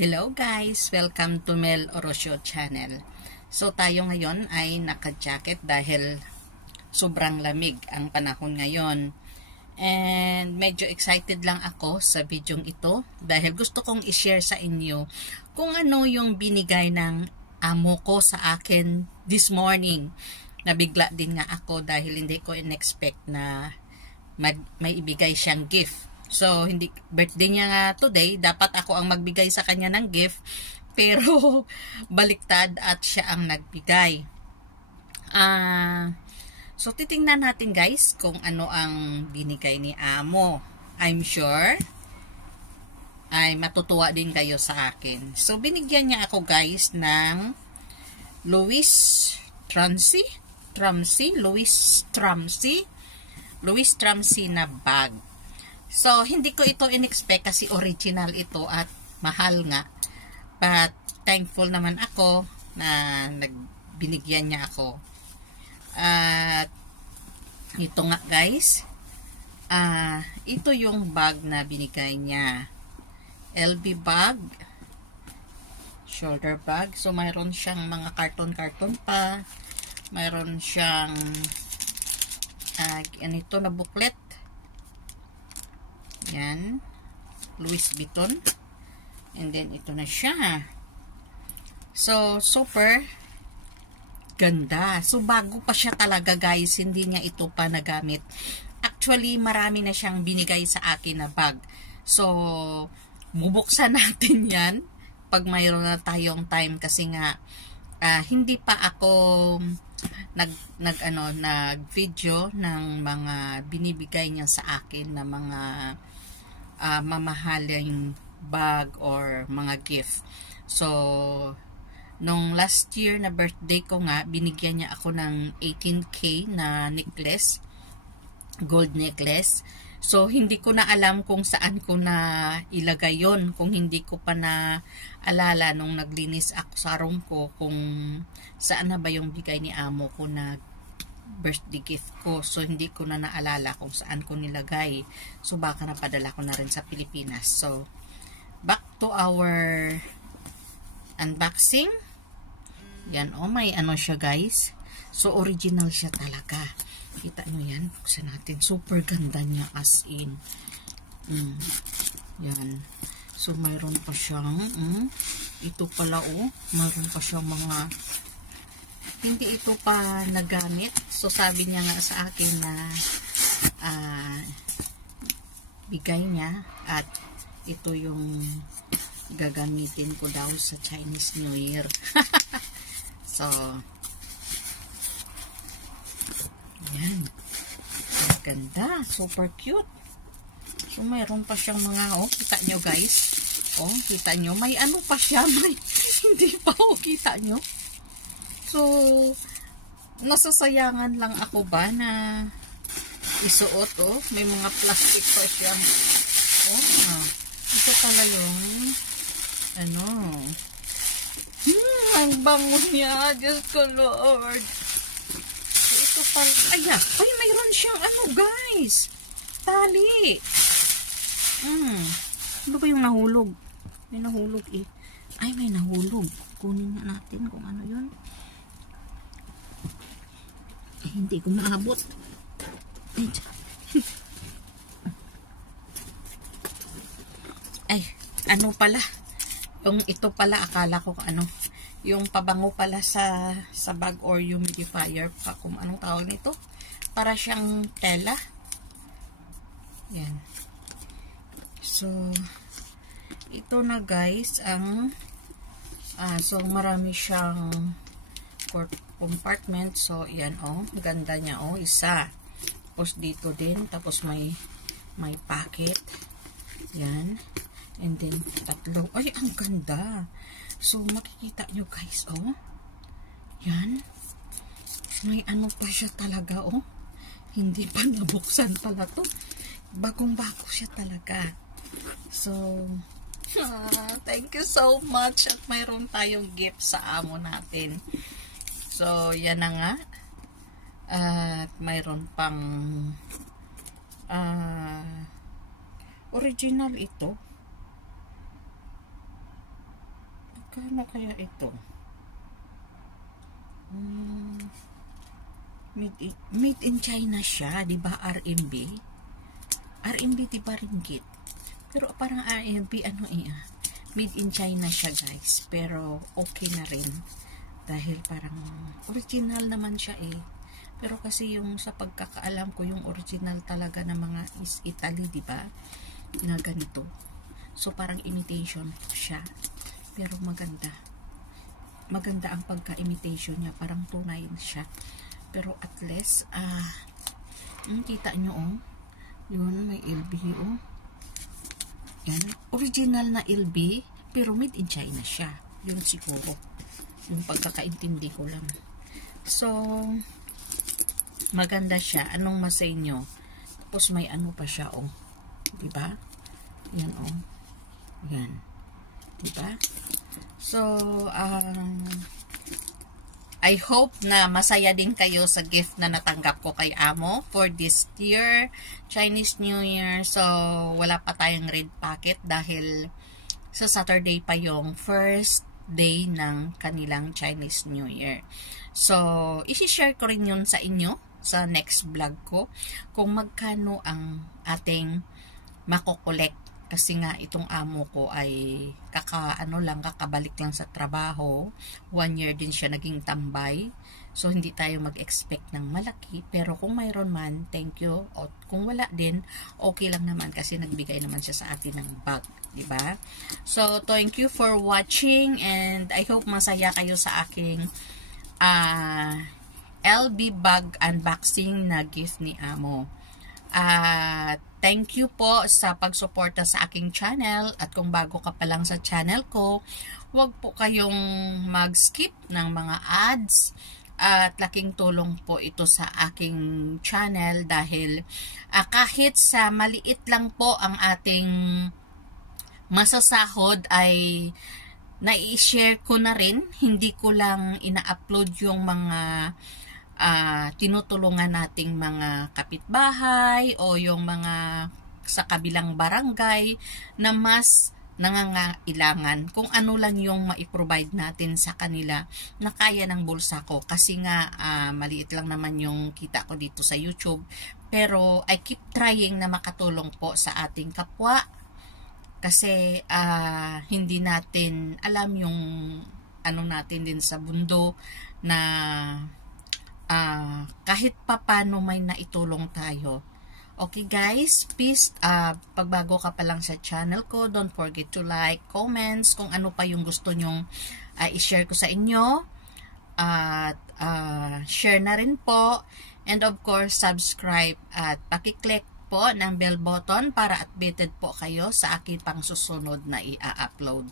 Hello guys! Welcome to Mel Orosio channel. So tayo ngayon ay naka-jacket dahil sobrang lamig ang panahon ngayon. And medyo excited lang ako sa videong ito dahil gusto kong i-share sa inyo kung ano yung binigay ng amo ko sa akin this morning. Nabigla din nga ako dahil hindi ko in-expect na may ibigay siyang gift. So, hindi birthday niya nga today, dapat ako ang magbigay sa kanya ng gift, pero baliktad at siya ang nagbigay. So, titingnan natin guys kung ano ang binigay ni amo. I'm sure ay matutuwa din kayo sa akin. So, binigyan niya ako guys ng Louis Tramsi na bag. So, hindi ko ito in-expect kasi original ito at mahal nga. But, thankful naman ako na binigyan niya ako. At, ito nga guys. Ito yung bag na binigay niya. LV bag. Shoulder bag. So, mayroon siyang mga karton-karton pa. Mayroon siyang ganito na booklet. Yan. Louis Vuitton. And then, ito na siya. So, super ganda. So, bago pa siya talaga, guys. Hindi niya ito pa nagamit. Actually, marami na siyang binigay sa akin na bag. So, bubuksan natin yan pag mayroon na tayong time kasi nga, hindi pa ako nag-video ng mga binibigay niya sa akin na mga mamahaling bag or mga gift. So, nung last year na birthday ko nga, binigyan niya ako ng 18K na necklace, gold necklace. So, hindi ko na alam kung saan ko na ilagay yon, kung hindi ko pa na alala nung naglinis ako sa room ko kung saan na ba yung bigay ni amo ko na birthday gift ko. So, hindi ko na naalala kung saan ko nilagay. So, baka napadala ko na rin sa Pilipinas. So, back to our unboxing. Yan, may ano siya guys. So, original siya talaga. Kita nyo yan. Buksan natin. Super ganda niya as in. Yan. So, mayroon pa siyang ito pala mayroon pa siyang mga hindi ito pa nagamit. So, sabi niya nga sa akin na bigay niya at ito yung gagamitin ko daw sa Chinese New Year. So, yan. Ganda. Super cute. So, mayroon pa siyang mga, kita nyo guys. Kita nyo. May ano pa siya. May, hindi pa, kita nyo. So, nasasayangan lang ako ba na isuot, may mga plastic pa siya. Ito pala yung, ang bango niya. Diyos ko, Lord. Ito pala, ay, mayroon siyang, guys, tali. Ano ba yung nahulog? May nahulog Ay, may nahulog. Kunin na natin kung ano yun. Hindi ko maabot. Ay, ano pala? Yung ito pala, akala ko yung pabango pala sa bag or humidifier pa, kung anong tawag nito. Para siyang tela. Yan. So, ito na guys, so marami siyang compartment. So, yan ganda niya isa. Tapos dito din, tapos may packet. Yan. And then, tatlo. Ay, ang ganda. So, makikita nyo guys, yan. May ano pa siya talaga, Hindi pa nabuksan pala to. Bagong-bago siya talaga. So, thank you so much. At mayroon tayong gift sa amo natin. So, yan na nga. At mayroon pang original ito. Magkano kaya ito? Made in China siya, di ba? RMB? RMB, di ba ringgit? Pero parang RMB, ano made in China siya, guys. Pero okay na rin. Dahil parang original naman siya Pero kasi yung sa pagkakaalam ko, yung original talaga na mga is Italy, di ba? Na ganito. So parang imitation siya. Pero maganda. Maganda ang pagka-imitation niya. Parang tunay siya. Pero at least, kita nyo, yun, may LB, yan, original na LB, pero made in China siya. Yun siguro. Yung pagkakaintindi ko lang. So, maganda siya. Anong masay nyo? Tapos may ano pa siya, diba? Yan, yan. Diba? So, I hope na masaya din kayo sa gift na natanggap ko kay Amo for this year, Chinese New Year. So, wala pa tayong red packet dahil sa Saturday pa yung first day ng kanilang Chinese New Year. So, isi-share ko rin yun sa inyo sa next vlog ko kung magkano ang ating makokolekt. Kasi nga itong amo ko ay kakabalik lang sa trabaho. 1 year din siya naging tambay. So hindi tayo mag-expect ng malaki, pero kung mayroon man, thank you. O kung wala din, okay lang naman kasi nagbigay naman siya sa atin ng bag, di ba? So thank you for watching and I hope masaya kayo sa aking LB bag unboxing na gift ni Amo. Thank you po sa pagsuporta sa aking channel at kung bago ka pa lang sa channel ko, huwag po kayong mag-skip ng mga ads at laking tulong po ito sa aking channel dahil kahit sa maliit lang po ang ating masasahod ay nai-share ko na rin, hindi ko lang ina-upload yung mga tinutulungan nating mga kapitbahay o yung mga sa kabilang barangay na mas nangangailangan, kung ano lang yung ma-provide natin sa kanila na kaya ng bulsa ko kasi nga maliit lang naman yung kita ko dito sa YouTube, pero I keep trying na makatulong po sa ating kapwa kasi hindi natin alam yung ano natin din sa mundo na kahit papano may naitulong tayo. Okay guys, please, pagbago ka pa lang sa channel ko, don't forget to like, comments, kung ano pa yung gusto nyong i-share ko sa inyo. At share na rin po. And of course, subscribe at pakiclick po ng bell button para updated po kayo sa aking pang susunod na i-upload.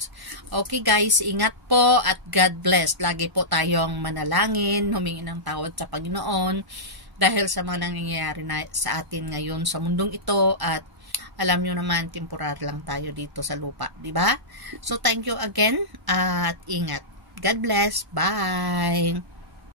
Okay guys, ingat po at God bless. Lagi po tayong manalangin, humingi ng tawad sa Panginoon dahil sa mga nangyayari na sa atin ngayon sa mundong ito at alam nyo naman, temporary lang tayo dito sa lupa, di ba? So thank you again at ingat. God bless. Bye!